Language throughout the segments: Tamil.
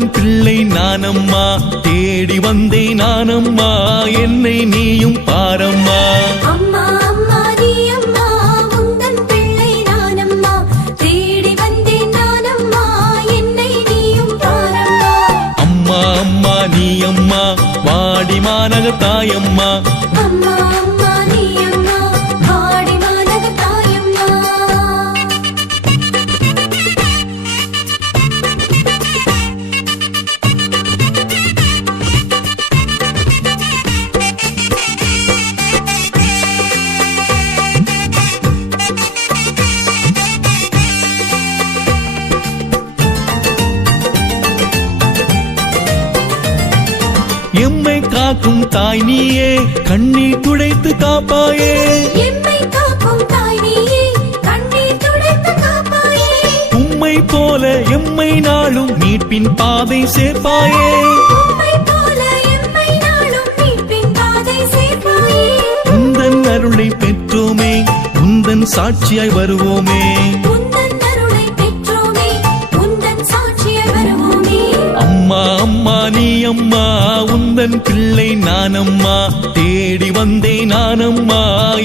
உந்தன் பிள்ளை நானம்மா, தேடி வந்தேன் நானம்மா, என்னை நீயும் பாரம்மா. அம்மா அம்மா நீ அம்மா, உந்தன் பிள்ளை நானம்மா, தேடி வந்தேன் நானம்மா, என்னை நீயும் பாரம்மா. அம்மா அம்மா நீ அம்மா, வாடி மாநக தாயம்மா. அம்மா அம்மா நீ அம்மா, வாடி மாநக தாயம்மா. எம்மை காக்கும் தாய் நீயே, கண்ணீர் துடைத்து காப்பாயே. எம்மை காக்கும் தாய் நீயே, கண்ணீர் துடைத்து காப்பாயே. உம்மை போல எம்மை நாளும் மீட்பின் பாதை சேர்ப்பாயே. உம்மை போல எம்மை நாளும் மீட்பின் பாதை சேர்ப்பாயே. உந்தன் அருளை பெற்றோமே, உந்தன் சாட்சியாய் வருவோமே. உந்தன் அருளை பெற்றோமே, உந்தன் சாட்சியாய் வருவோமே. அம்மா அம்மா நீ அம்மா, உந்தன் பிள்ளை நானம்மா, தேடி வந்தேன் நானம்மா,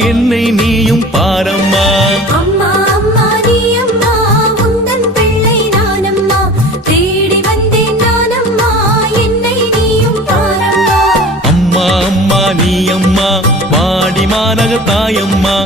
என்னை நீயும் பாரம்மா. அம்மா அம்மா நீ அம்மா, உந்தன் பிள்ளை நானம்மா, தேடி வந்தேன் நானம்மா, என்னை நீயும் பாரம்மா. அம்மா அம்மா நீ அம்மா, வாடி மாநக தாயம்மா.